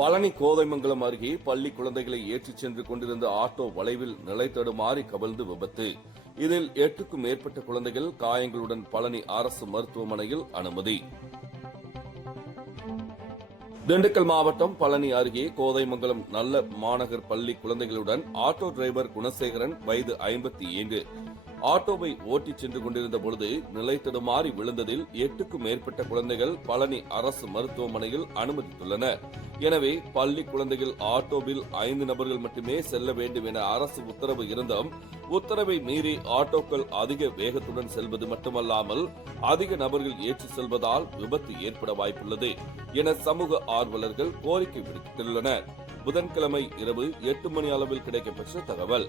பழனி கோதைமங்கலம் அருகே பள்ளி குழந்தைகளை ஏற்றிச் சென்று கொண்டிருந்த ஆட்டோ வளைவில் நிலை தடுமாறி கவிழ்ந்து விபத்து. இதில் எட்டுக்கும் மேற்பட்ட குழந்தைகள் காயங்களுடன் பழனி அரசு மருத்துவமனையில் அனுமதி. திண்டுக்கல் மாவட்டம் பழனி அருகே கோதைமங்கலம் நல்ல மாநகர் பள்ளி குழந்தைகளுடன் ஆட்டோ டிரைவர் குணசேகரன் வயது ஐம்பத்தி ஏழு. ஆட்டோவை ஓட்டிச் சென்று கொண்டிருந்த பொழுது நிலைத்தடுமாறி விழுந்ததில் எட்டுக்கும் மேற்பட்ட குழந்தைகள் பழனி அரசு மருத்துவமனையில் அனுமதித்துள்ளனர் எனவே பள்ளி குழந்தைகள் ஆட்டோவில் ஐந்து நபர்கள் மட்டுமே செல்ல வேண்டும் என அரசு உத்தரவு இருந்தும் உத்தரவை மீறி ஆட்டோக்கள் அதிக வேகத்துடன் செல்வது மட்டுமல்லாமல் அதிக நபர்கள் ஏற்றி செல்வதால் விபத்து ஏற்பட வாய்ப்புள்ளது என சமூக ஆர்வலர்கள் கோரிக்கை விடுத்துள்ளனர். புதன்கிழமை இரவு எட்டு மணி அளவில் கிடைக்கப்பெற்ற தகவல்.